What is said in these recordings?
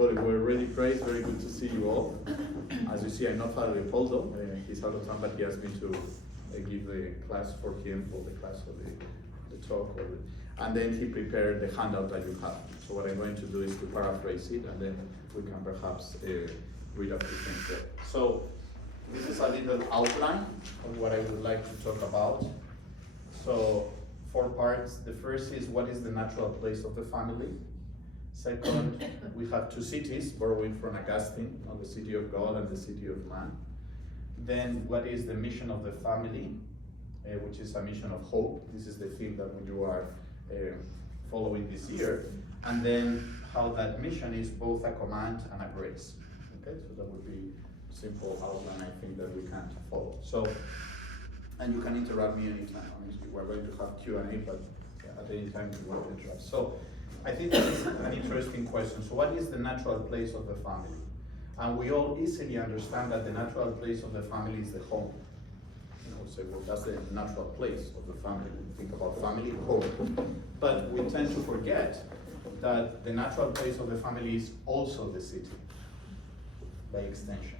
Well, we're really great. Very good to see you all. As you see, I'm not Father Leopoldo. He's out of town, but he asked me to give the class for him, for the class of the talk. And then he prepared the handout that you have. So what I'm going to do is to paraphrase it, and then we can perhaps read a few things there. So this is a little outline of what I would like to talk about. So 4 parts. The first is, what is the natural place of the family? Second, we have 2 cities, borrowing from Augustine, the city of God and the city of man. Then, what is the mission of the family, which is a mission of hope? This is the theme that you are following this year. And then, how that mission is both a command and a grace. Okay, so that would be a simple outline, I think, that we can follow. So, and you can interrupt me anytime. Honestly, we're going to have Q&A, but at any time you want to interrupt. So, I think this is an interesting question. So what is the natural place of the family? And we all easily understand that the natural place of the family is the home. Say, well, that's the natural place of the family. We think about family, home. But we tend to forget that the natural place of the family is also the city, by extension.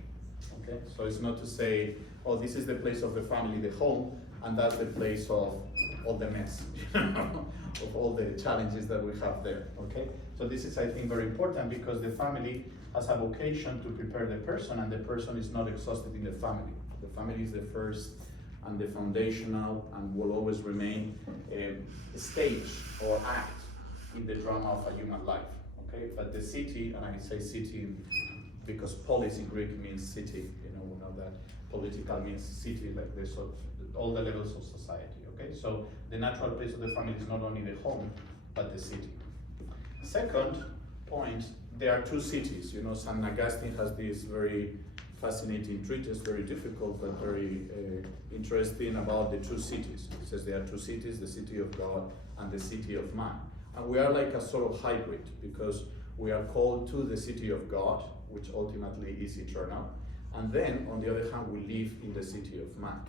Okay? So it's not to say, oh, this is the place of the family, the home, and that's the place of all the mess, of all the challenges that we have there, okay? So this is, I think, very important, because the family has a vocation to prepare the person, and the person is not exhausted in the family. The family is the first and the foundational and will always remain a stage or act in the drama of a human life, okay? But the city, and I say city because polis in Greek means city, we know that political means city, like this, so all the levels of society, okay? So the natural place of the family is not only the home, but the city. Second point, there are 2 cities. St. Augustine has this very fascinating treatise, very difficult, but very interesting, about the 2 cities. It says there are 2 cities, the city of God and the city of man. And we are like a sort of hybrid, because we are called to the city of God, which ultimately is eternal. And then, on the other hand, we live in the city of man.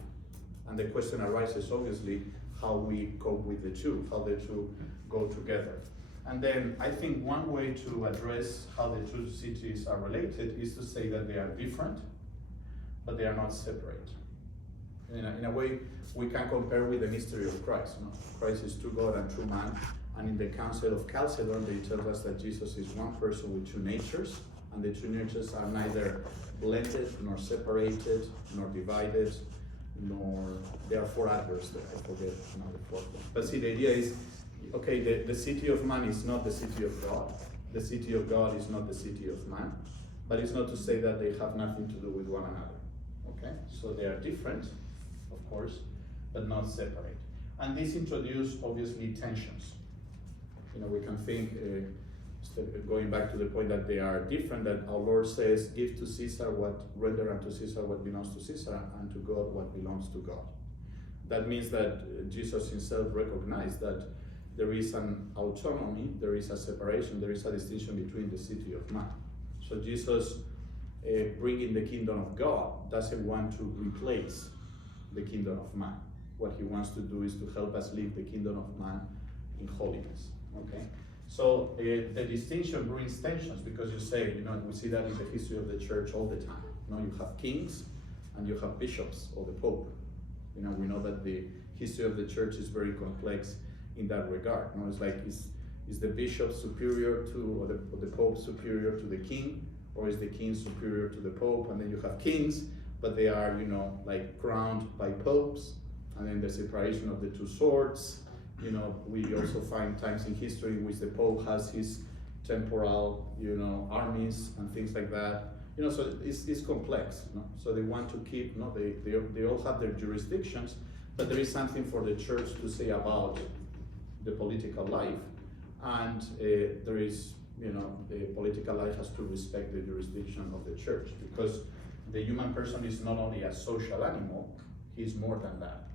And the question arises, obviously, how we cope with the 2, how the 2 go together. And then I think one way to address how the 2 cities are related is to say that they are different, but they are not separate. In a way, we can compare with the mystery of Christ. Christ is true God and true man. And in the Council of Chalcedon, they tell us that Jesus is one person with 2 natures, and the 2 natures are neither blended, nor separated, nor divided, nor there are 4 adverbs there. I forget the 4th one. But see, the idea is, okay, the city of man is not the city of God. The city of God is not the city of man. But it's not to say that they have nothing to do with one another. Okay? So they are different, of course, but not separate. And this introduces, obviously, tensions. We can think, going back to the point that they are different, that our Lord says, give to Caesar render unto Caesar what belongs to Caesar, and to God what belongs to God. That means that Jesus himself recognized that there is an autonomy, there is a separation, there is a distinction between the city of man. So Jesus, bringing the kingdom of God, doesn't want to replace the kingdom of man. What he wants to do is to help us live the kingdom of man in holiness. Okay? So the distinction brings tensions, because you say, we see that in the history of the church all the time. You have kings and you have bishops, or the Pope. We know that the history of the church is very complex in that regard. It's like, is the bishop superior to, or the Pope superior to the king, or is the king superior to the Pope? And then you have kings, but they are, like crowned by popes, and then the separation of the 2 swords. We also find times in history in which the Pope has his temporal, armies and things like that. So it's complex. So they want to keep, they all have their jurisdictions, but there is something for the church to say about the political life, and there is, the political life has to respect the jurisdiction of the church, because the human person is not only a social animal, he's more than that.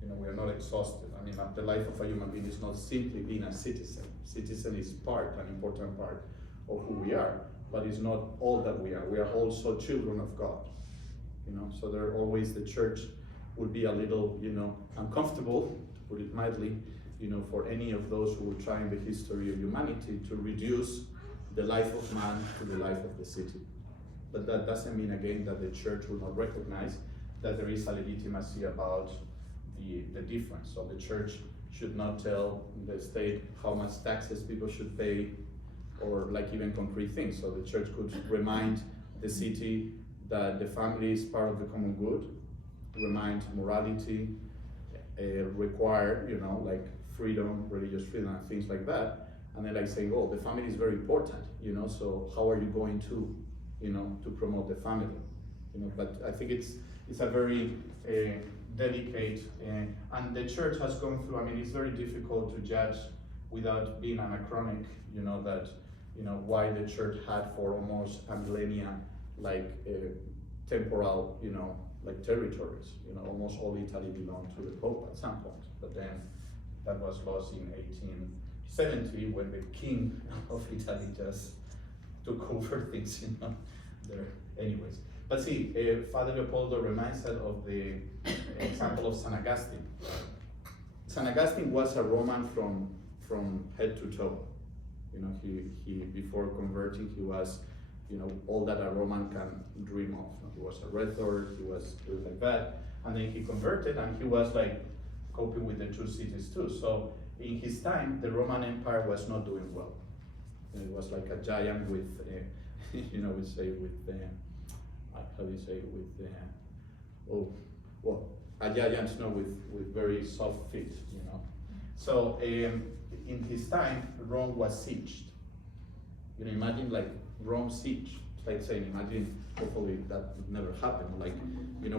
We are not exhausted. The life of a human being is not simply being a citizen. Citizen is an important part of who we are, but it's not all that we are. We are also children of God. So there always, the church would be a little, uncomfortable, to put it mildly, for any of those who will try in the history of humanity to reduce the life of man to the life of the city. But that doesn't mean, again, that the church will not recognize that there is a legitimacy about the difference. So the church should not tell the state how much taxes people should pay, or like even concrete things. So the church could remind the city that the family is part of the common good, remind morality, require, like freedom, religious freedom, and things like that. And then like saying, oh, the family is very important, so how are you going to, to promote the family? But I think it's a very delicate, and the church has gone through, it's very difficult to judge without being anachronic, that, why the church had for almost a millennia, like temporal, like territories. Almost all Italy belonged to the Pope at some point, but then that was lost in 1870 when the king of Italy just took over things, there. Anyways, but see, Father Leopoldo reminds us of the example of St. Augustine. St. Augustine was a Roman from head to toe. He before converting, he was, all that a Roman can dream of. He was a rhetor, he was like that, and then he converted, and he was like coping with the two cities too. So in his time, the Roman Empire was not doing well. It was like a giant with, we say with, how do you say, with, a giant, with very soft feet, So in his time, Rome was sieged. Imagine like Rome siege. It's like saying, imagine, hopefully that would never happen. Like,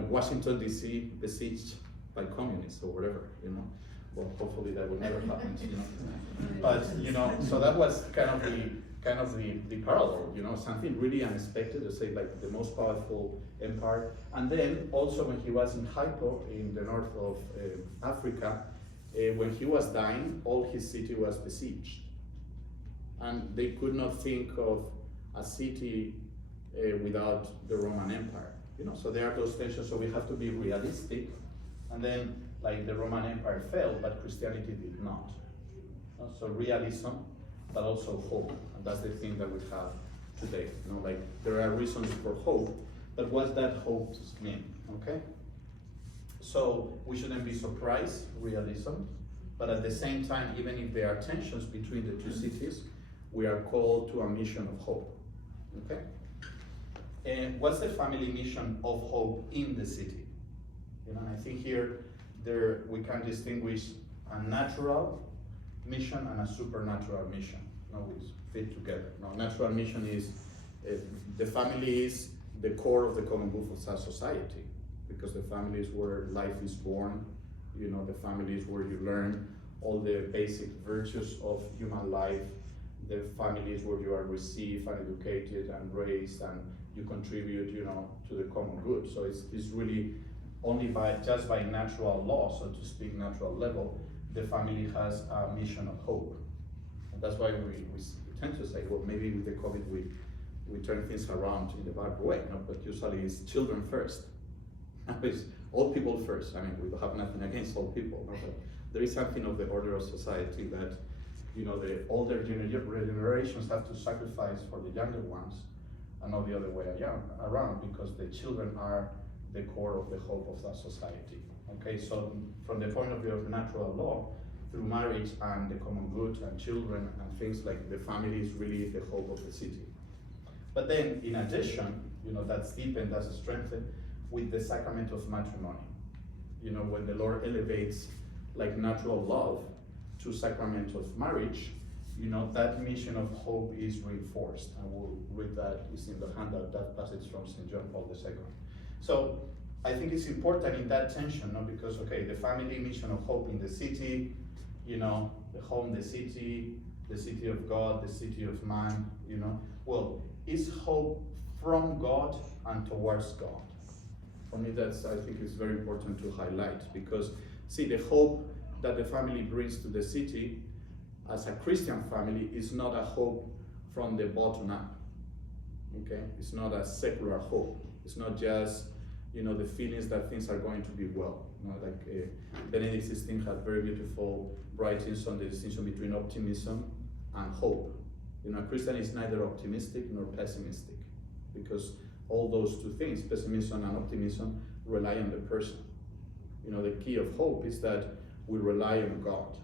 Washington D.C. besieged by communists or whatever, Well, hopefully that would never happen, But, so that was kind of the parallel, something really unexpected, to say like the most powerful empire. And then also when he was in Haipo in the north of Africa, when he was dying, all his city was besieged. And they could not think of a city without the Roman Empire, So there are those tensions, so we have to be realistic. And then, like, the Roman Empire fell, but Christianity did not. So realism, but also hope, and that's the thing that we have today. Like, there are reasons for hope, but what that hope mean, okay? So we shouldn't be surprised, realism, but at the same time, even if there are tensions between the two cities, we are called to a mission of hope, okay? And what's the family mission of hope in the city? And I think here we can distinguish a natural mission and a supernatural mission. We fit together. Natural mission is the family is the core of the common good of society, because the family is where life is born. The family is where you learn all the basic virtues of human life. The family is where you are received and educated and raised, and you contribute, to the common good. So it's really only just by natural law, so to speak, natural level, the family has a mission of hope. And that's why we tend to say, well, maybe with the COVID we turn things around in the bad way, but usually it's children first. It's old people first. We have nothing against old people, but there is something of the order of society that, the older generations have to sacrifice for the younger ones, and not the other way around, because the children are the core of the hope of that society. Okay, so from the point of view of natural law, through marriage and the common good and children and things like the family is really the hope of the city. But then in addition, that's deepened, that's strengthened with the sacrament of matrimony. When the Lord elevates like natural love to sacrament of marriage, that mission of hope is reinforced. And we'll read that, it's in the handout, that passage from St. John Paul II. So I think it's important in that tension, because, okay, the family mission of hope in the city, the home, the city of God, the city of man, well, is hope from God and towards God. For me, I think it's very important to highlight, because, see, the hope that the family brings to the city as a Christian family is not a hope from the bottom up, okay? It's not a secular hope. It's not just, the feelings that things are going to be well. Benedict XVI had very beautiful writings on the distinction between optimism and hope. You know, a Christian is neither optimistic nor pessimistic, because all those two things, pessimism and optimism, rely on the person. You know, the key of hope is that we rely on God.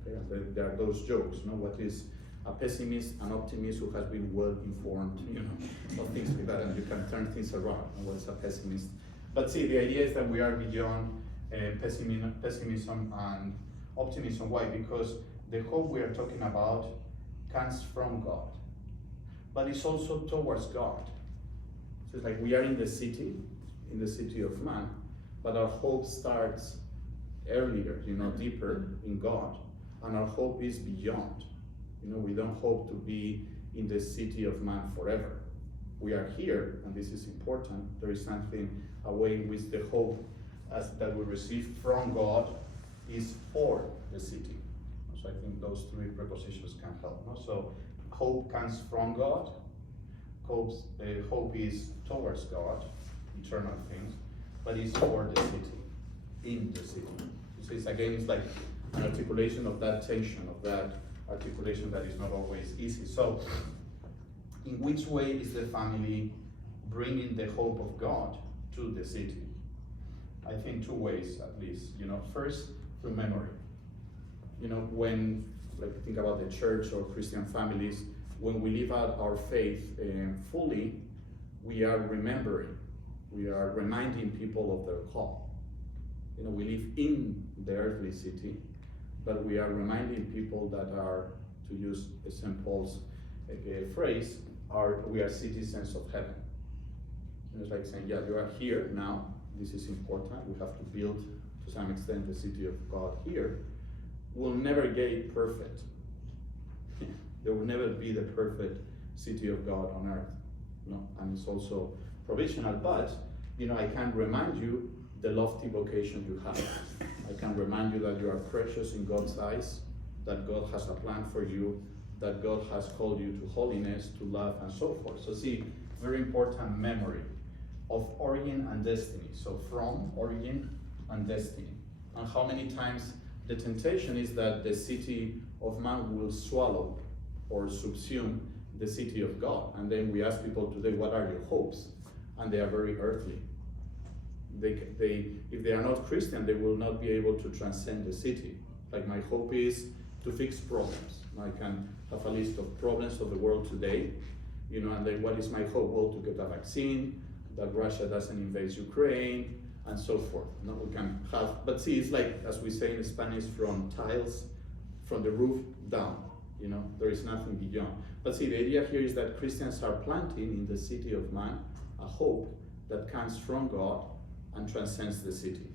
Okay, and there are those jokes, you know, what is a pessimist, an optimist who has been well informed, you know, of things like that, and you can turn things around. And what's a pessimist? But see, the idea is that we are beyond pessimism and optimism. Why? Because the hope we are talking about comes from God, but it's also towards God. So it's like we are in the city of man, but our hope starts earlier, you know, deeper in God, and our hope is beyond. You know, we don't hope to be in the city of man forever. We are here, and this is important. There is something, a way in which the hope that we receive from God is for the city. So I think those three prepositions can help. No? So hope comes from God. Hope is towards God, eternal things, but it's for the city, in the city. So it's like an articulation of that tension, of that articulation that is not always easy. So in which way is the family bringing the hope of God to the city? I think two ways at least. You know, first, through memory. You know, when think about the church or Christian families, when we live out our faith fully, we are remembering, we are reminding people of their call. You know, we live in the earthly city, but we are reminding people that are, to use St. Paul's phrase, we are citizens of heaven. And it's like saying, yeah, you are here now, this is important, we have to build to some extent the city of God here. We'll never get it perfect. There will never be the perfect city of God on earth. No? And it's also provisional, but you know, I can remind you the lofty vocation you have. I can remind you that you are precious in God's eyes, that God has a plan for you, that God has called you to holiness, to love, and so forth. So see, very important memory of origin and destiny. So from origin and destiny. And how many times the temptation is that the city of man will swallow or subsume the city of God. And then we ask people today, what are your hopes? And they are very earthly. If they are not Christian, they will not be able to transcend the city. Like, my hope is to fix problems. I can have a list of problems of the world today, you know, and then what is my hope? Well, to get a vaccine, that Russia doesn't invade Ukraine, and so forth. No, we can have, but see, it's like, as we say in Spanish, from tiles, from the roof down, you know, there is nothing beyond. But see, the idea here is that Christians are planting in the city of man a hope that comes from God and transcends the city.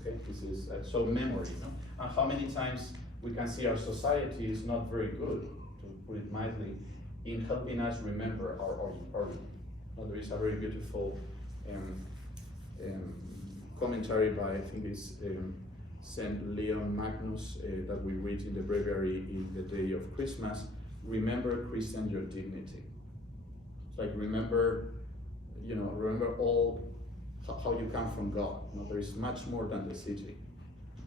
Okay, this is, so memory, no? And how many times we can see our society is not very good, to put it mildly, in helping us remember our origin. There is a very beautiful commentary by, I think it's St. Leon Magnus, that we read in the breviary in the day of Christmas. Remember, Christian, your dignity. It's like, remember, you know, remember all how you come from God. You know, there is much more than the city,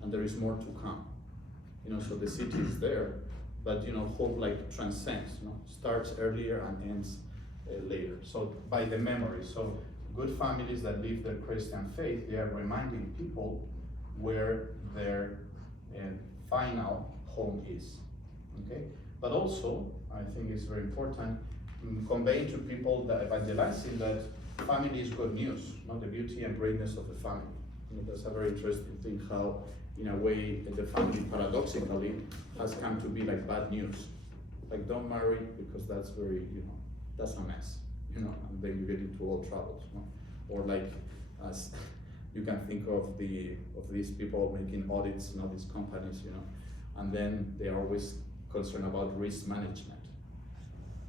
and there is more to come. You know, so the city is there, but you know, hope like transcends. You know, starts earlier and ends later. So by the memory. So good families that live their Christian faith, they are reminding people where their final home is. Okay, but also I think it's very important conveying to people that evangelizing that family is good news, not the beauty and greatness of the family. You know, that's a very interesting thing how, in a way, the family paradoxically has come to be like bad news. Like, don't marry because that's very, you know, that's a mess, you know, and then you get into all troubles. You know? Or like, as you can think of these people making audits in all these companies, you know, and then they are always concerned about risk management.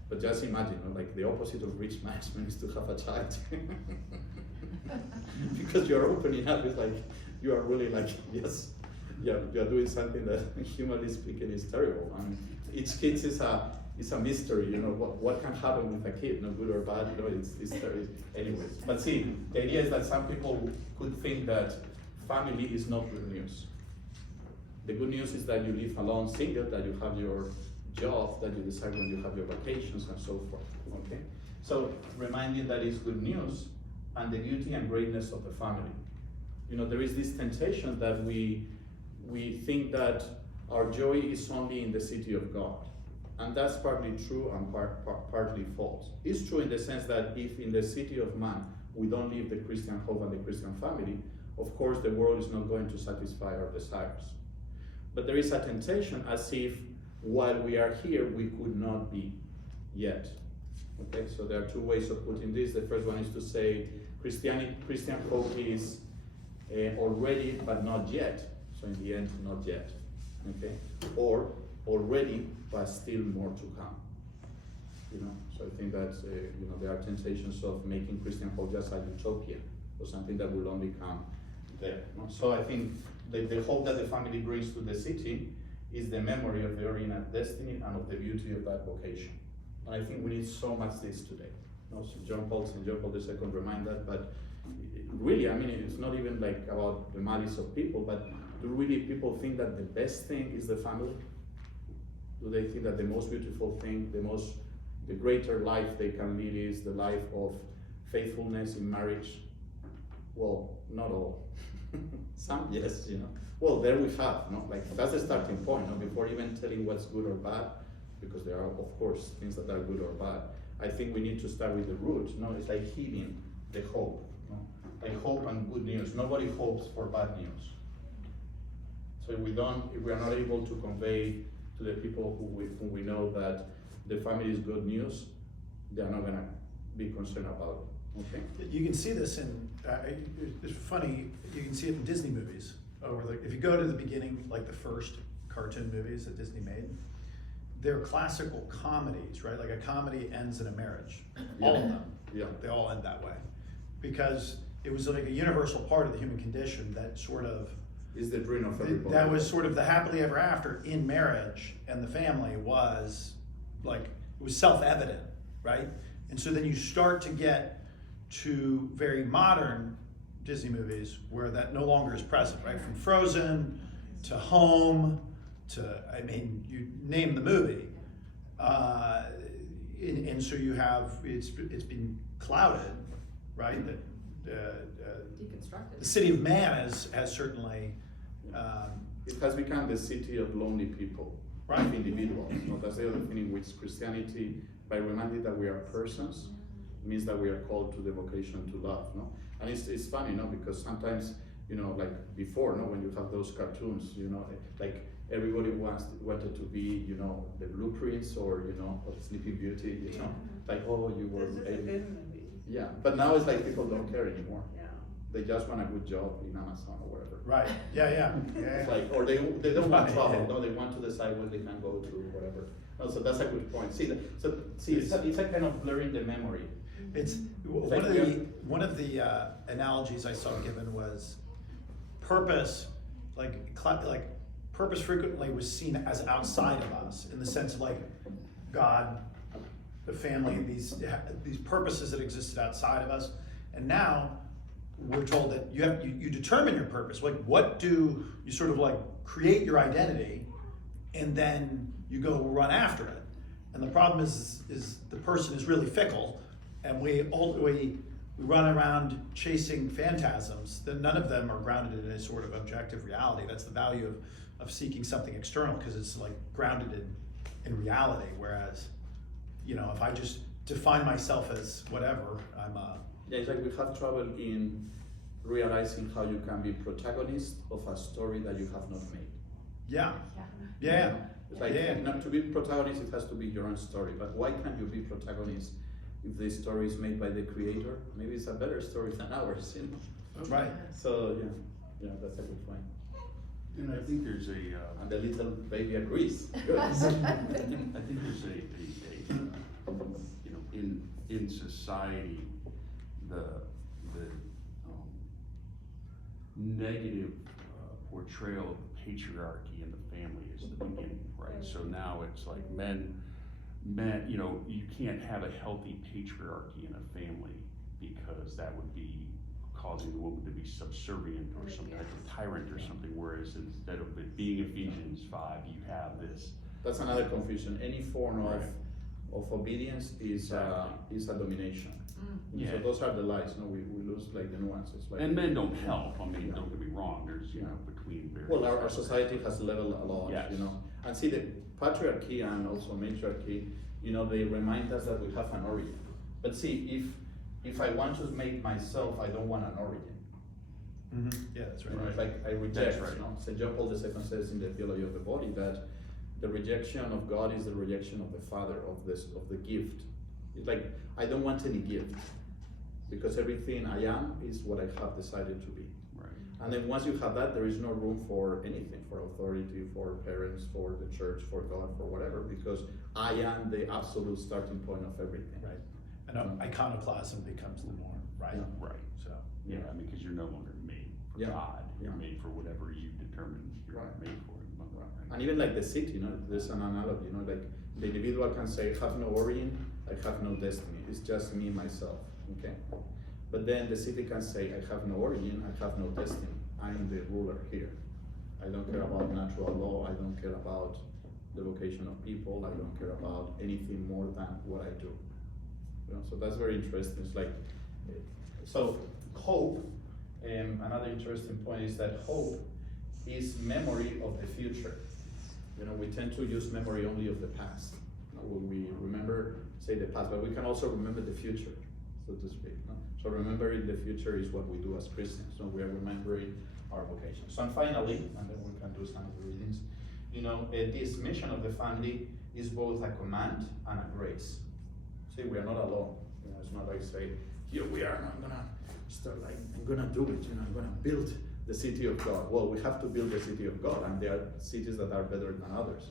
But just imagine, you know, like the opposite of risk management is to have a child. Because you're opening up, it's like, you are really like, yes, yeah, you are doing something that, humanly speaking, is terrible. I mean, each kid is a mystery, you know, what can happen with a kid, no good or bad, you know, it's terrible. Anyways, but see, the idea is that some people could think that family is not good news. The good news is that you live alone, single, that you have your job that you decide when you have your vacations and so forth, okay? So reminding that it's good news and the beauty and greatness of the family. You know, there is this temptation that we think that our joy is only in the city of God. And that's partly true and partly false. It's true in the sense that if in the city of man we don't live the Christian hope and the Christian family, of course the world is not going to satisfy our desires. But there is a temptation as if while we are here we could not be yet. Okay, so there are two ways of putting this. The first one is to say Christian hope is already but not yet. So in the end, not yet. Okay, or already but still more to come. You know, so I think that you know, there are temptations of making Christian hope just a utopia or something that will only come there. You know? So I think the hope that the family brings to the city is the memory of the original destiny and of the beauty of that vocation. And I think we need so much this today. You know, so John Paul II remind that, but really, I mean, it's not even like about the malice of people, but do really people think that the best thing is the family? Do they think that the most beautiful thing, the greater life they can lead is the life of faithfulness in marriage? Well, not all. Some, yes, you know. Well, there we have, no? Like, that's the starting point, no? Before even telling what's good or bad, because there are, of course, things that are good or bad. I think we need to start with the root, no? It's like heeding the hope, no? Like hope and good news. Nobody hopes for bad news. So if we are not able to convey to the people whom we know that the family is good news, they are not gonna be concerned about it, okay? You can see this in, it's funny, you can see it in Disney movies. Or like, if you go to the beginning, like the first cartoon movies that Disney made, they're classical comedies, right? Like a comedy ends in a marriage, all of them. Yeah. They all end that way. Because it was like a universal part of the human condition that sort of, is the dream of everybody. that was sort of the happily ever after in marriage and the family was like, it was self-evident, right? And so then you start to get to very modern Disney movies where that no longer is present, right? From Frozen to Home to, I mean, you name the movie. And so you have, it's been clouded, right? Deconstructed. The city of man has certainly, it has become the city of lonely people, right? of individuals. No? That's the other thing in which Christianity, by reminding that we are persons, means that we are called to the vocation to love. No? And it's funny, no, because sometimes, you know, like before, no, when you have those cartoons, you know, like everybody wanted to be, you know, the Blueprints or, you know, or Sleeping Beauty, you know, like, oh, you were. This is a good movie. Yeah, but now it's like people don't care anymore. Yeah. They just want a good job in Amazon or whatever. Right, yeah. It's like, or they don't want travel, no, they want to decide when they can go to whatever. No, so that's a good point. It's a kind of blurring the memory. It's one of the analogies I saw given was purpose, like purpose frequently was seen as outside of us in the sense of like God, the family, these purposes that existed outside of us, and now we're told that you determine your purpose. Like, what do you sort of like create your identity, and then you go run after it. And the problem is the person is really fickle, and we run around chasing phantasms that none of them are grounded in a sort of objective reality. That's the value of seeking something external, because it's like grounded in reality. Whereas, you know, if I just define myself as whatever, I'm a... Yeah, it's like we have trouble in realizing how you can be protagonist of a story that you have not made. Yeah. It's like, not to be protagonist, it has to be your own story. But why can't you be protagonist if the story is made by the creator? Maybe it's a better story than ours, you know? Right. So, yeah, that's a good point. And I think there's and the little baby agrees. Good. I think there's you know, in society, the negative portrayal of patriarchy in the family is the beginning, right? So now it's like men, you know, you can't have a healthy patriarchy in a family because that would be causing the woman to be subservient or some type of tyrant or something, whereas instead of it being Ephesians 5, you have this That's another confusion. Any form Right. of obedience is a domination. Yeah. So those are the lies. No, we lose like the nuances. Like, And men don't help, I mean, don't get me wrong, there's, between various. well, our society has leveled a lot, Yes. And see the patriarchy and also matriarchy, they remind us that we have an origin. But see, if I want to make myself, I don't want an origin. Yeah, that's right. It's like I reject. That's right. St. John Paul II says in the Theology of the Body that the rejection of God is the rejection of the Father, of the gift. It's like I don't want any gift because everything I am is what I have decided to be. Right. And then once you have that, there is no room for anything, for authority, for parents, for the church, for God, for whatever, because I am the absolute starting point of everything. Right. And iconoclasm becomes the norm, right? Yeah. Right. So, Yeah, I mean, because you're no longer made for Yeah. God, you're Yeah. made for whatever you determine you're Right. made for. And even like the city, there's an analogy, like the individual can say, I have no origin, I have no destiny, it's just me, myself, okay? But then the city can say, I have no origin, I have no destiny, I'm the ruler here. I don't care about natural law, I don't care about the vocation of people, I don't care about anything more than what I do. So that's very interesting. It's like, so hope, another interesting point is that hope is memory of the future. We tend to use memory only of the past. We remember, say, the past, but we can also remember the future, so to speak. So remembering the future is what we do as Christians. So we are remembering our vocation. So and finally, and then we can do some of the readings, this mission of the family is both a command and a grace. See, we are not alone. It's not like say, here we are, and I'm gonna start like, I'm gonna do it, I'm gonna build the city of God. Well, we have to build the city of God, and there are cities that are better than others,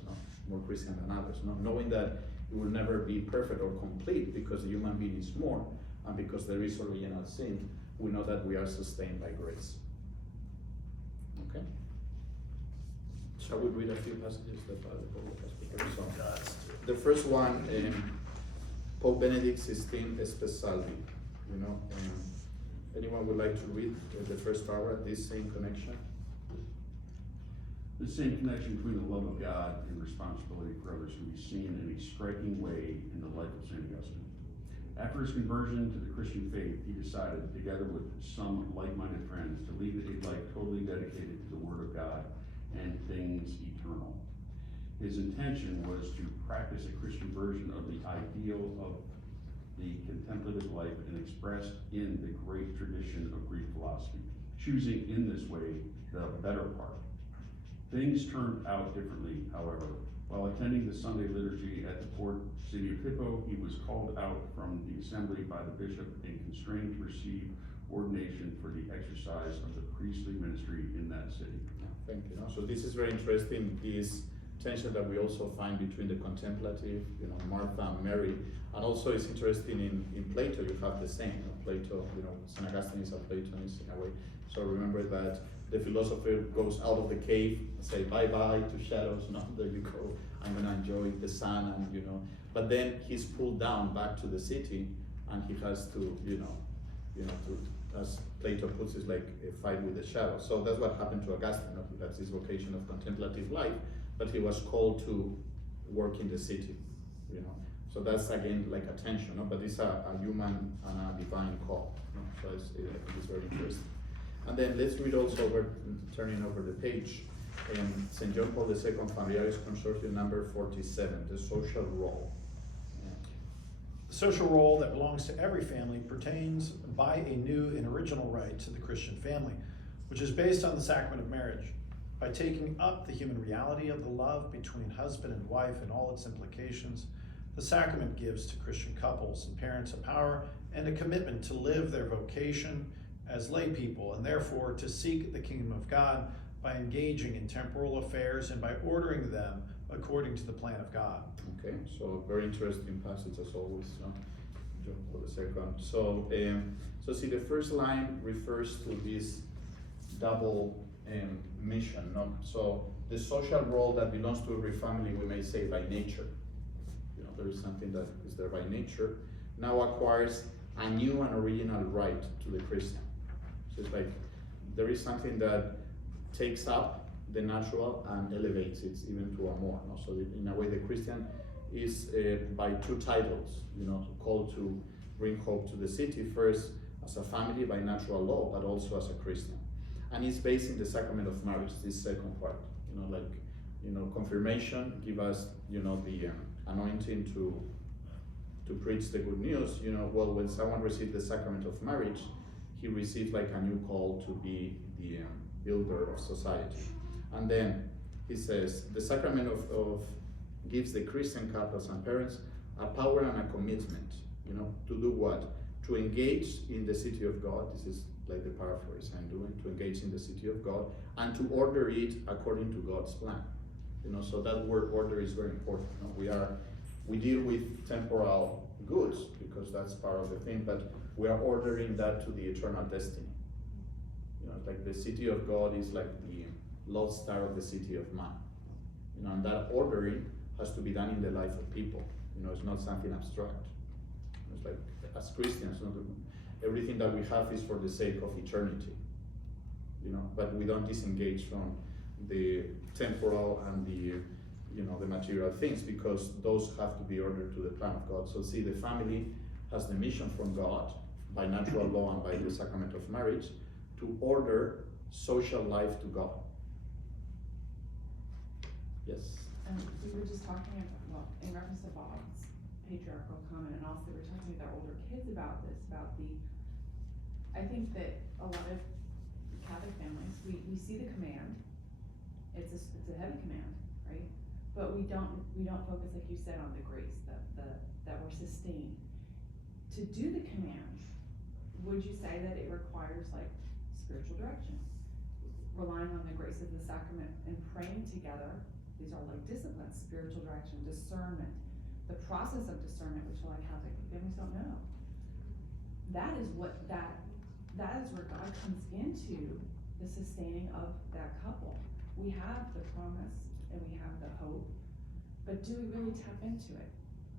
more Christian than others. Knowing that it will never be perfect or complete because the human being is more, and because there is original sin, we know that we are sustained by grace. Okay? Shall we read a few passages that Father Paul has prepared? So, the first one, Pope Benedict XVI Espesalvi. Anyone would like to read the first paragraph, this same connection? The same connection between the love of God and responsibility for others can be seen in a striking way in the life of St. Augustine. After his conversion to the Christian faith, he decided, together with some like-minded friends, to lead a life totally dedicated to the Word of God and things eternal. His intention was to practice a Christian version of the ideal of the contemplative life and expressed in the great tradition of Greek philosophy, choosing in this way the better part. Things turned out differently, however. While attending the Sunday liturgy at the port city of Hippo, he was called out from the assembly by the bishop and constrained to receive ordination for the exercise of the priestly ministry in that city. Thank you. So this is very interesting, this tension that we also find between the contemplative, Martha and Mary, and also it's interesting in Plato, you have the same. Plato, St. Augustine is a Platonist in a way. So remember that the philosopher goes out of the cave, say bye-bye to shadows, there you go, I'm gonna enjoy the sun, and but then he's pulled down back to the city, and he has to, as Plato puts it, like a fight with the shadows. So that's what happened to Augustine. That's his vocation of contemplative life, but he was called to work in the city, So that's again like a tension, but it's a human and a divine call. So I think it's very interesting. And then let's read also turning over the page, St. John Paul II Familiaris Consortium number 47, the social role. The social role that belongs to every family pertains by a new and original right to the Christian family, which is based on the sacrament of marriage. By taking up the human reality of the love between husband and wife and all its implications, the sacrament gives to Christian couples and parents a power and a commitment to live their vocation as lay people, and therefore to seek the kingdom of God by engaging in temporal affairs and by ordering them according to the plan of God. Okay, so very interesting passage as always, John Paul II. So see, the first line refers to this double mission. So the social role that belongs to every family, we may say by nature. There is something that is there by nature, now acquires a new and original right to the Christian. So it's like there is something that takes up the natural and elevates it even to a more. No? So in a way, the Christian is by two titles, called to bring hope to the city, first as a family by natural law, but also as a Christian. And it's based in the sacrament of marriage, this second part. Confirmation give us, the anointing to preach the good news. Well, when someone receives the sacrament of marriage, he receives like a new call to be the builder of society. And then he says, the sacrament of gives the Christian couples and parents a power and a commitment, to do what? To engage in the city of God. This is like the paraphrase I'm doing, to engage in the city of God and to order it according to God's plan. So that word order is very important. We deal with temporal goods because that's part of the thing, but we are ordering that to the eternal destiny. Like the city of God is like the lodestar of the city of man. And that ordering has to be done in the life of people. It's not something abstract. It's like, as Christians, everything that we have is for the sake of eternity. But we don't disengage from the temporal and the material things, because those have to be ordered to the plan of God. So see, the family has the mission from God by natural law and by the sacrament of marriage to order social life to God. Yes? We were just talking about, in reference to Bob's patriarchal comment, and also we were talking with our older kids about this, I think that a lot of Catholic families, we see the command, it's a heavy command, right? But we don't focus, like you said, on the grace, that we're sustained. To do the command, would you say that it requires like spiritual direction? Relying on the grace of the sacrament and praying together, these are like disciplines, spiritual direction, discernment, the process of discernment, which a lot of Catholic families don't know. That is where God comes into the sustaining of that couple. We have the promise and we have the hope, but do we really tap into it?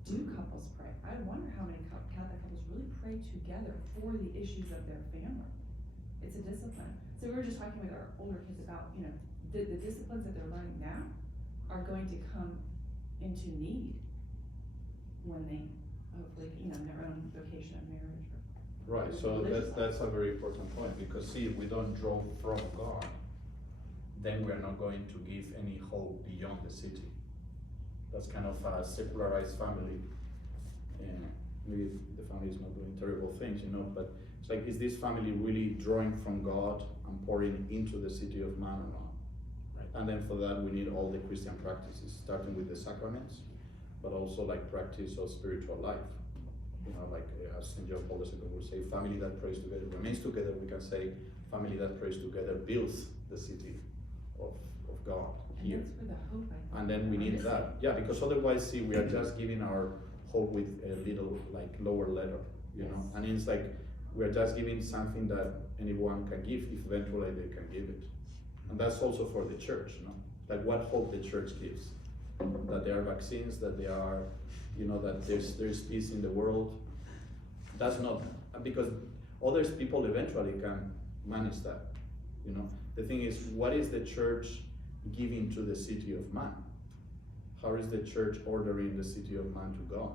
Do couples pray? I wonder how many Catholic couples really pray together for the issues of their family. It's a discipline. So we were just talking with our older kids about, the disciplines that they're learning now are going to come into need when they hopefully, in their own vocation of marriage. Right, so that's a very important point, because see, if we don't draw from God, then we are not going to give any hope beyond the city. That's kind of a secularized family, and maybe the family is not doing terrible things, but it's like, is this family really drawing from God and pouring into the city of man or not? Right. And then for that, we need all the Christian practices, starting with the sacraments, but also like practice of spiritual life. Like as St. John Paul II would say, family that prays together remains together. We can say family that prays together builds the city of God here. And that's for the hope, I think. And then we need that. Yeah, because otherwise, see, we are just giving our hope with a little like lower letter, and it's like we are just giving something that anyone can give if eventually they can give it. And that's also for the church, like what hope the church gives. That there are vaccines, that there are, that there's peace in the world. That's not, because other people eventually can manage that, The thing is, what is the church giving to the city of man? How is the church ordering the city of man to God?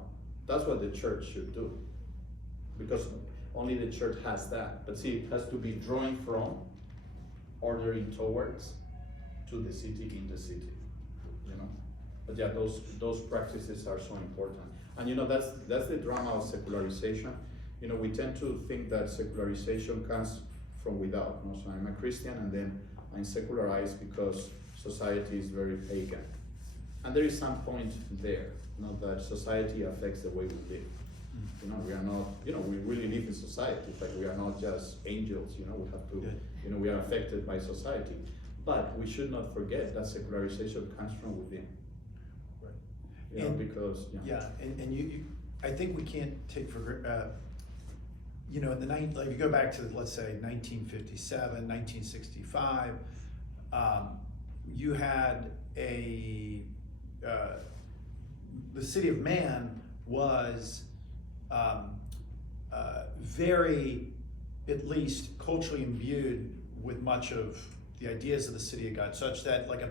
That's what the church should do. Because only the church has that. But see, it has to be drawing from, ordering towards, to the city, in the city, But yeah, those practices are so important. And that's the drama of secularization. We tend to think that secularization comes from without. So I'm a Christian and then I'm secularized because society is very pagan. And there is some point there, that society affects the way we live. We are not, we really live in society. It's like we are not just angels, we have to, we are affected by society. But we should not forget that secularization comes from within. Because and you I think we can't take for in the like you go back to, let's say, 1957, 1965, you had the city of man was very, at least culturally imbued with much of the ideas of the city of God, such that like a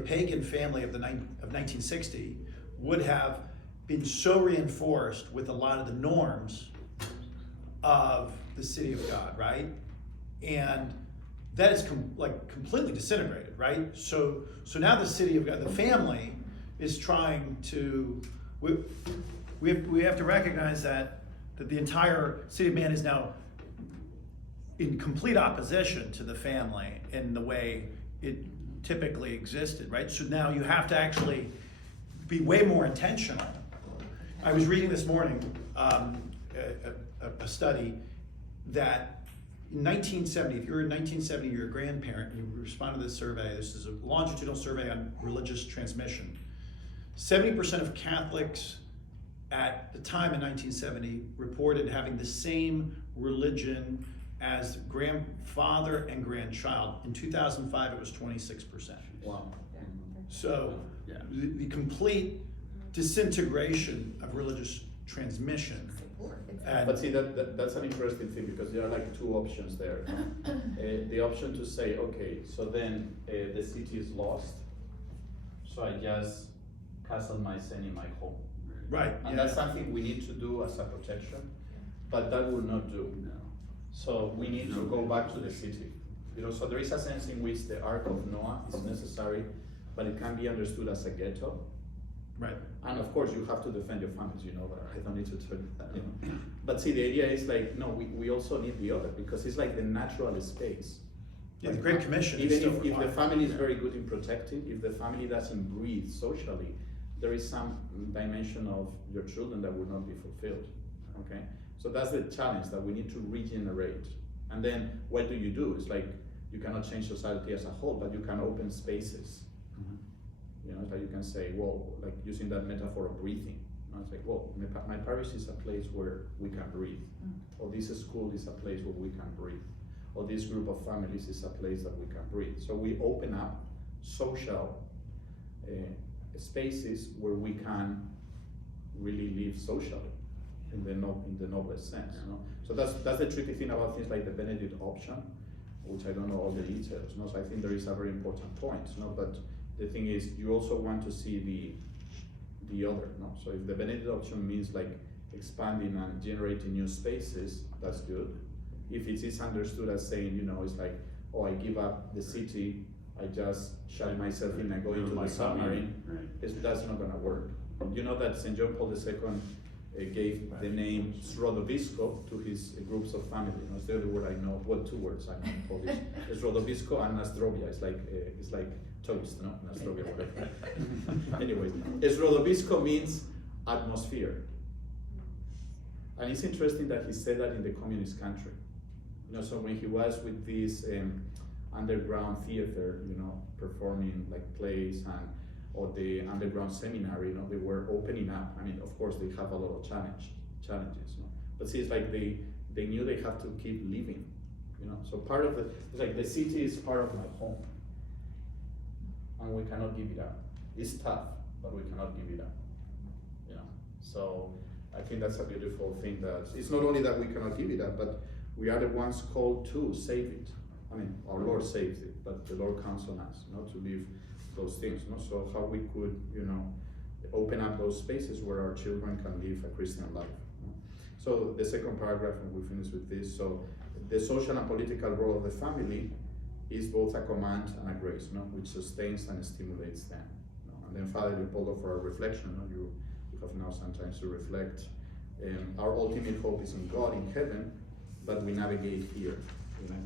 pagan family of 1960 would have been so reinforced with a lot of the norms of the city of God, right? And that is completely disintegrated, right? So now the city of God, the family, is trying to. We have to recognize that the entire city of man is now in complete opposition to the family in the way it typically existed, right? So now you have to actually be way more intentional. I was reading this morning a study that in 1970, if you're in 1970, you're a grandparent, and you respond to this survey. This is a longitudinal survey on religious transmission. 70% of Catholics at the time in 1970 reported having the same religion as grandfather and grandchild. In 2005, it was 26%. Wow. So Yeah. the complete disintegration of religious transmission. And But see, that's an interesting thing, because there are like two options there. The option to say, okay, so then the city is lost, so I just castle my sin in my home. right, And that's something we need to do as a protection, but that will not do. No. So we need to go back to the city. So there is a sense in which the Ark of Noah is necessary, but it can be understood as a ghetto. right. And of course, you have to defend your families, but I don't need to tell you that, But see, the idea is like, no, we also need the other, because it's like the natural space. Yeah, the Great Commission is Even still if the required. family is very good in protecting, if the family doesn't breathe socially, there is some dimension of your children that will not be fulfilled, okay? So that's the challenge, that we need to regenerate. And then what do? It's like, you cannot change society as a whole, but you can open spaces. It's like you can say, well, like using that metaphor of breathing. It's like, well, my parish is a place where we can breathe. Or this school is a place where we can breathe. Or this group of families is a place that we can breathe. So we open up social spaces where we can really live socially in the noblest sense. So that's the tricky thing about things like the Benedict option, which I don't know all the details. So I think there is a very important point. But the thing is, you also want to see the other. So if the Benedict option means like expanding and generating new spaces, that's good. If it is understood as saying, it's like, oh, I give up the city, I just shut myself in and go into the submarine, that's not going to work. You know that St. John Paul II gave the name Środowisko to his groups of family. It's the other word I know. Well, two words I know in Polish. Środowisko and Nazdrowia. It's like toast, no? Nazdrowia, whatever. Anyways, Środowisko means atmosphere. And it's interesting that he said that in the communist country. So when he was with this underground theater, performing like plays or the underground seminary, they were opening up. I mean, of course, they have a lot of challenges. But see, it's like they knew they have to keep living. So part of it's like the city is part of my home, and we cannot give it up. It's tough, but we cannot give it up. So I think that's a beautiful thing. That it's not only that we cannot give it up, but we are the ones called to save it. I mean, our Lord saves it, but the Lord counts on us, to live those things. So how we could, open up those spaces where our children can live a Christian life. So the second paragraph, and we finish with this. So the social and political role of the family is both a command and a grace, which sustains and stimulates them. And then Father Leopoldo, for our reflection, you have now sometimes to reflect. Our ultimate hope is in God in heaven, but we navigate here.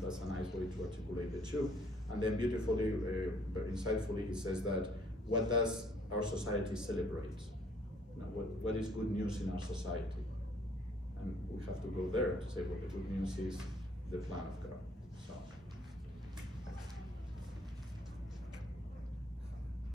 That's a nice way to articulate the two. And then beautifully, but insightfully, he says that what does our society celebrate? What is good news in our society? And we have to go there to say what the good news is, the plan of God.